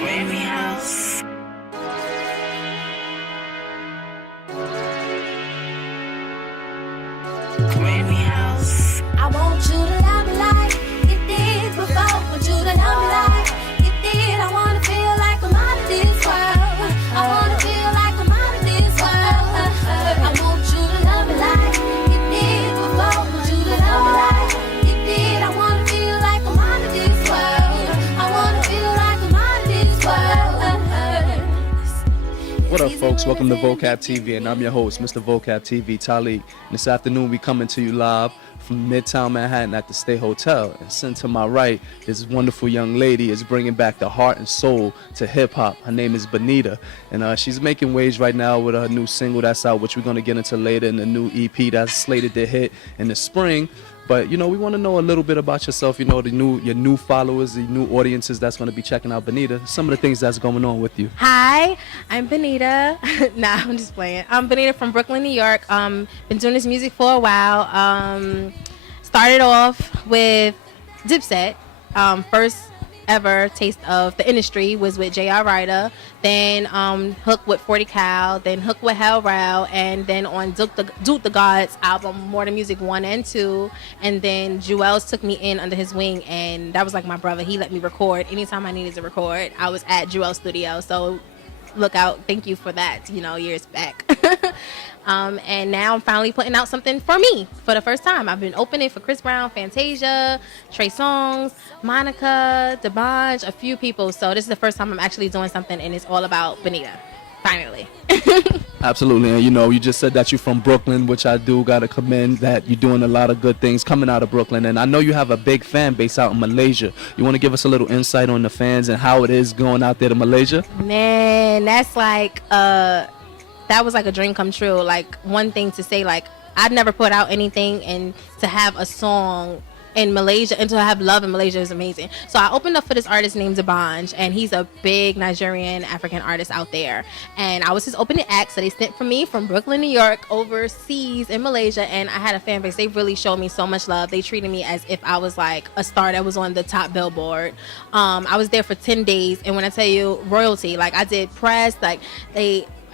I want you to love me like you did before. Want you to love me like you did. I wanna feel like I'm out of this world. I wanna feel like I'm out of this world. I want you to love me like you did before. Want you to love me like you did. I wanna feel like I'm out of this world. I wanna feel like I'm out of this world. What up, folks? Welcome to Vocab TV, and I'm your host, Mr. Vocab TV, Tylik. And this afternoon, we coming to you live from Midtown Manhattan at the State Hotel. And sitting to my right, this wonderful young lady is bringing back the heart and soul to hip-hop. Her name is Bonita, and she's making waves right now with her new single that's out, which we're going to get into later, in the new EP that's slated to hit in the spring. But, we want to know a little bit about yourself, your new followers, the new audiences that's going to be checking out Bonita, some of the things that's going on with you. Hi, I'm Bonita. Nah, I'm just playing. I'm Bonita from Brooklyn, New York. Been doing this music for a while. Started off with Dipset. First ever taste of the industry was with J.R. Ryder, then Hook with 40 Cal, then Hook with Hell Rell, and then on Duke the God's album, More Than Music 1 and 2, and then Jewels took me in under his wing, and that was like my brother. He let me record. Anytime I needed to record, I was at Jewel's studio, so look out. Thank you for that, years back. And now I'm finally putting out something for me for the first time. I've been opening for Chris Brown, Fantasia, Trey Songz, Monica, DeBonge, a few people. So this is the first time I'm actually doing something, and it's all about Bonita. Finally. Absolutely. And you just said that you're from Brooklyn, which I do got to commend that you're doing a lot of good things coming out of Brooklyn. And I know you have a big fan base out in Malaysia. You want to give us a little insight on the fans and how it is going out there to Malaysia? Man, that's like that was like a dream come true. Like, one thing to say, like, I'd never put out anything, and to have a song in Malaysia and to have love in Malaysia is amazing. So I opened up for this artist named DeBonge, and he's a big Nigerian African artist out there, and I was his opening act. So they sent for me from Brooklyn, New York, overseas in Malaysia, and I had a fan base. They really showed me so much love. They treated me as if I was like a star that was on the top billboard. I was there for 10 days, and when I tell you royalty, like, I did press, like,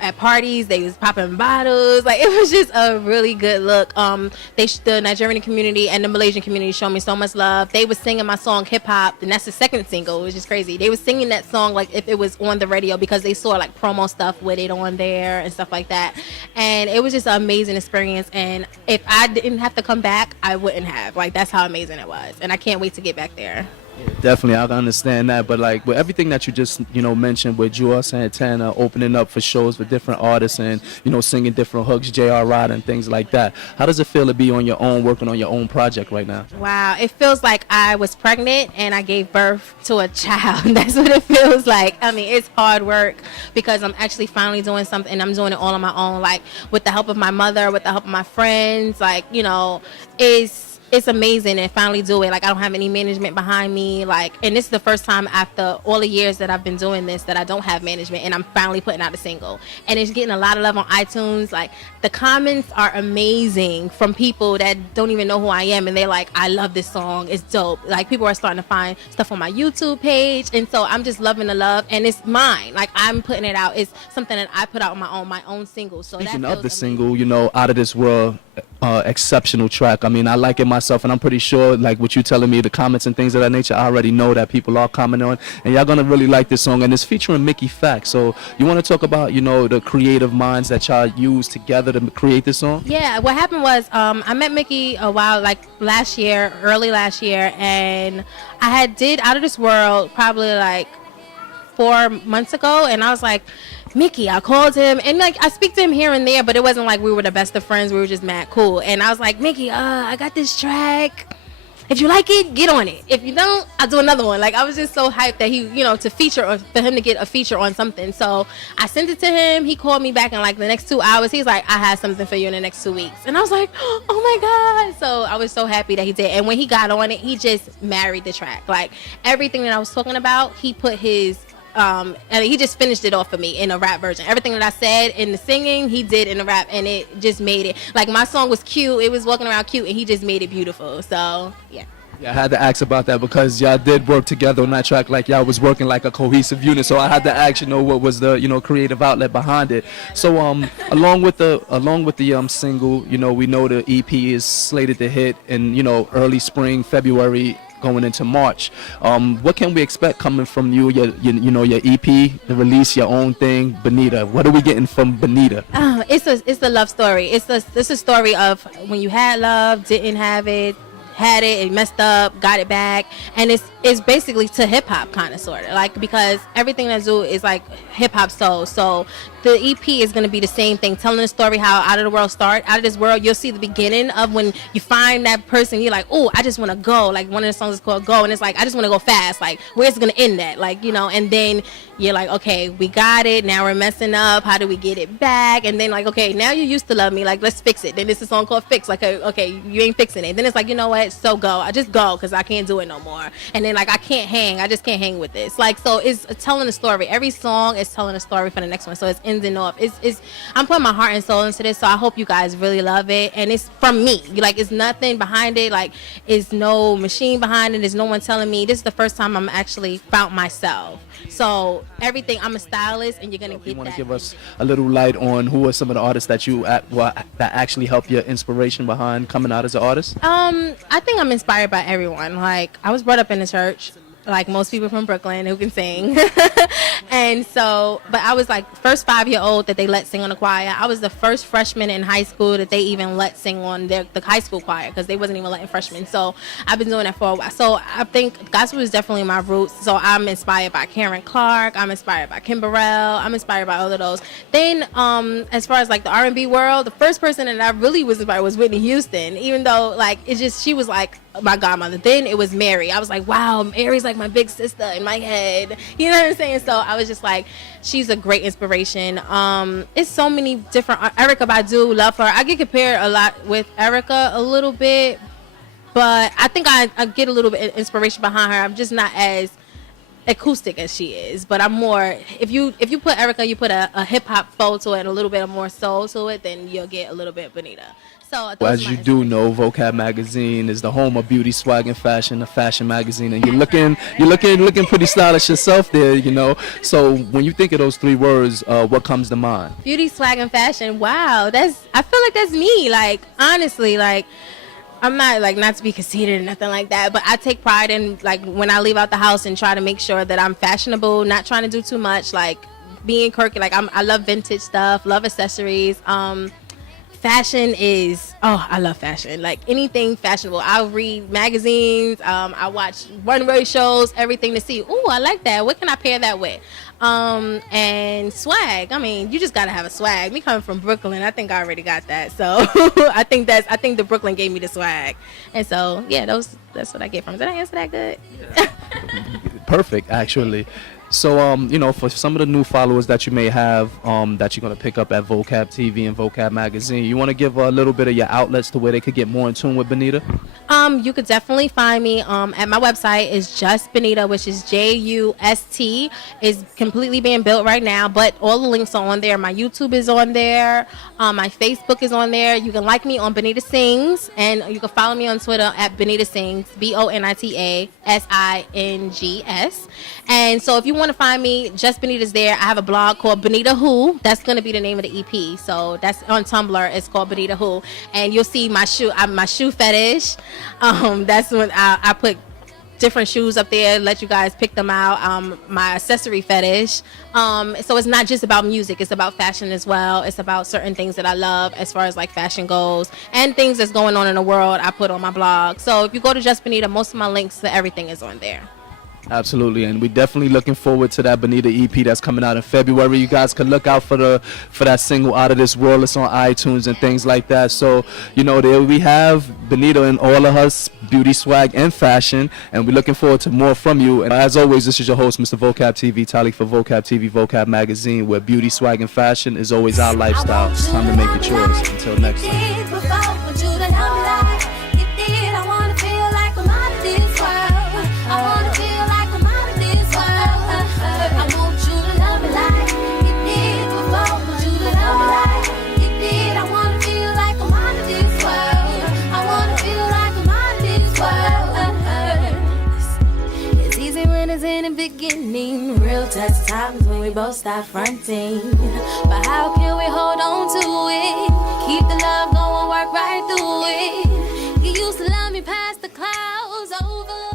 at parties, they was popping bottles. Like, it was just a really good look. The Nigerian community and the Malaysian community showed me so much love. They was singing my song Hip Hop, and that's the second single. It was just crazy. They was singing that song like if it was on the radio, because they saw like promo stuff with it on there and stuff like that. And it was just an amazing experience. And if I didn't have to come back, I wouldn't have. Like, that's how amazing it was. And I can't wait to get back there. Yeah, definitely, I can understand that. But like with everything that you just mentioned, with Jewel Santana opening up for shows with different artists and singing different hooks, J.R. Ryder and things like that, how does it feel to be on your own, working on your own project right now? Wow, it feels like I was pregnant and I gave birth to a child. That's what it feels like. I mean, it's hard work, because I'm actually finally doing something, and I'm doing it all on my own, like with the help of my mother, with the help of my friends. Like, it's amazing to finally do it. Like, I don't have any management behind me. Like, and this is the first time after all the years that I've been doing this that I don't have management, and I'm finally putting out a single. And it's getting a lot of love on iTunes. Like, the comments are amazing from people that don't even know who I am, and they're like, I love this song. It's dope. Like, people are starting to find stuff on my YouTube page, and so I'm just loving the love, and it's mine. Like, I'm putting it out. It's something that I put out on my own single. So speaking of the single, Out of This World, exceptional track. I mean, I like it myself, and I'm pretty sure, like what you're telling me, the comments and things of that nature, I already know that people are commenting on, and y'all gonna really like this song. And it's featuring Mickey Fax. So you want to talk about the creative minds that y'all used together to create this song? Yeah, what happened was I met Mickey a while, like early last year, and I did Out of This World probably like 4 months ago, and I was like, Mickey, I called him, and like I speak to him here and there, but it wasn't like we were the best of friends. We were just mad cool. And I was like, Mickey, I got this track. If you like it, get on it. If you don't, I'll do another one. Like, I was just so hyped that he, to feature, or for him to get a feature on something. So I sent it to him. He called me back in like the next 2 hours. He's like, I have something for you in the next 2 weeks. And I was like, oh my God. So I was so happy that he did. And when he got on it, he just married the track. Like, everything that I was talking about, he put his and he just finished it off for me in a rap version. Everything that I said in the singing, he did in the rap, and it just made it, like, my song was cute, it was walking around cute, and he just made it beautiful. So yeah. Yeah, I had to ask about that because y'all did work together on that track, like y'all was working like a cohesive unit. So I had to ask, what was the, creative outlet behind it. So along with the single, we know the EP is slated to hit in, early spring, February, going into March. What can we expect coming from you, your EP, the release, your own thing, Bonita? What are we getting from Bonita? It's a love story. It's a story of when you had love, didn't have it, had it, messed up, got it back, and it's basically to hip hop kind of sort of like, because everything I do is like hip hop soul. So the EP is going to be the same thing, telling the story how Out of the World start. Out of this world, you'll see the beginning of when you find that person. You're like, oh, I just want to go. Like one of the songs is called Go, and it's like I just want to go fast. Like where's it going to end at? Like and then you're like, okay, we got it. Now we're messing up. How do we get it back? And then like, okay, now you used to love me. Like let's fix it. Then it's a song called Fix. Like okay, you ain't fixing it. Then it's like, you know what? So go. I just go because I can't do it no more. And then like I can't hang. I just can't hang with this. Like so, it's telling a story. Every song is telling a story for the next one. So it's ending off. It's I'm putting my heart and soul into this. So I hope you guys really love it. And it's from me. Like it's nothing behind it. Like it's no machine behind it. There's no one telling me. This is the first time I'm actually found myself. So everything. I'm a stylist, and you're gonna get that. You want to give us a little light on who are some of the artists that that actually help your inspiration behind coming out as an artist? I think I'm inspired by everyone. Like I was brought up in the church, like most people from Brooklyn who can sing. And so, but I was like first 5-year-old that they let sing on the choir. I was the first freshman in high school that they even let sing on the high school choir, because they wasn't even letting freshmen. So I've been doing that for a while. So I think gospel is definitely my roots. So I'm inspired by Karen Clark. I'm inspired by Kim Burrell. I'm inspired by all of those. Then as far as like the R&B world, the first person that I really was inspired was Whitney Houston, even though like it's just, she was like my godmother. Then it was Mary. I was like, wow, Mary's like my big sister in my head. You know what I'm saying? So I was just like, she's a great inspiration. It's so many different. Erykah Badu, love her. I get compared a lot with Erykah a little bit, but I think I get a little bit of inspiration behind her. I'm just not as acoustic as she is, but I'm more, if you put Erykah, you put a hip hop flow to it and a little bit more soul to it, then you'll get a little bit Bonita. So as you do know, Vocab magazine is the home of beauty, swag, and fashion, a fashion magazine, and you're looking pretty stylish yourself there, So when you think of those three words, what comes to mind? Beauty, swag, and fashion. Wow, I feel like that's me. Like honestly, like I'm not like, not to be conceited or nothing like that, but I take pride in like when I leave out the house and try to make sure that I'm fashionable, not trying to do too much, like being quirky. Like I love vintage stuff, love accessories. Fashion is, I love fashion. Like anything fashionable. I'll read magazines. I watch runway shows, everything to see. Ooh, I like that. What can I pair that with? And swag. I mean, you just gotta have a swag. Me coming from Brooklyn, I think I already got that. So I think the Brooklyn gave me the swag. And so yeah, that's what I get from it. Did I answer that good? Yeah. Perfect, actually. So, for some of the new followers that you may have, that you're going to pick up at Vocab TV and Vocab Magazine, you want to give a little bit of your outlets to where they could get more in tune with Bonita? You could definitely find me at my website is Just Bonita, which is JUST. Is completely being built right now, but all the links are on there. My YouTube is on there. My Facebook is on there. You can like me on Bonita Sings, and you can follow me on Twitter at Bonita Sings, BONITA SINGS. And so if you want to find me, Just Bonita's there. I have a blog called Bonita Who. That's going to be the name of the EP. So that's on Tumblr. It's called Bonita Who. And you'll see my shoe fetish. That's when I put different shoes up there, let you guys pick them out. My accessory fetish. So it's not just about music. It's about fashion as well. It's about certain things that I love as far as like fashion goes, and things that's going on in the world I put on my blog. So if you go to Just Bonita, most of my links to everything is on there. Absolutely, and we're definitely looking forward to that Bonita EP that's coming out in February. You guys can look out for that single Out of This World. It's on iTunes and things like that. So, there we have Bonita in all of her beauty, swag, and fashion, and we're looking forward to more from you. And as always, this is your host, Mr. Vocab TV, Tylik for Vocab TV, Vocab Magazine, where beauty, swag, and fashion is always our lifestyle. It's time to make it yours. Until next time. beginning. Real test times when we both start fronting. But how can we hold on to it? Keep the love going, work right through it. You used to love me past the clouds over.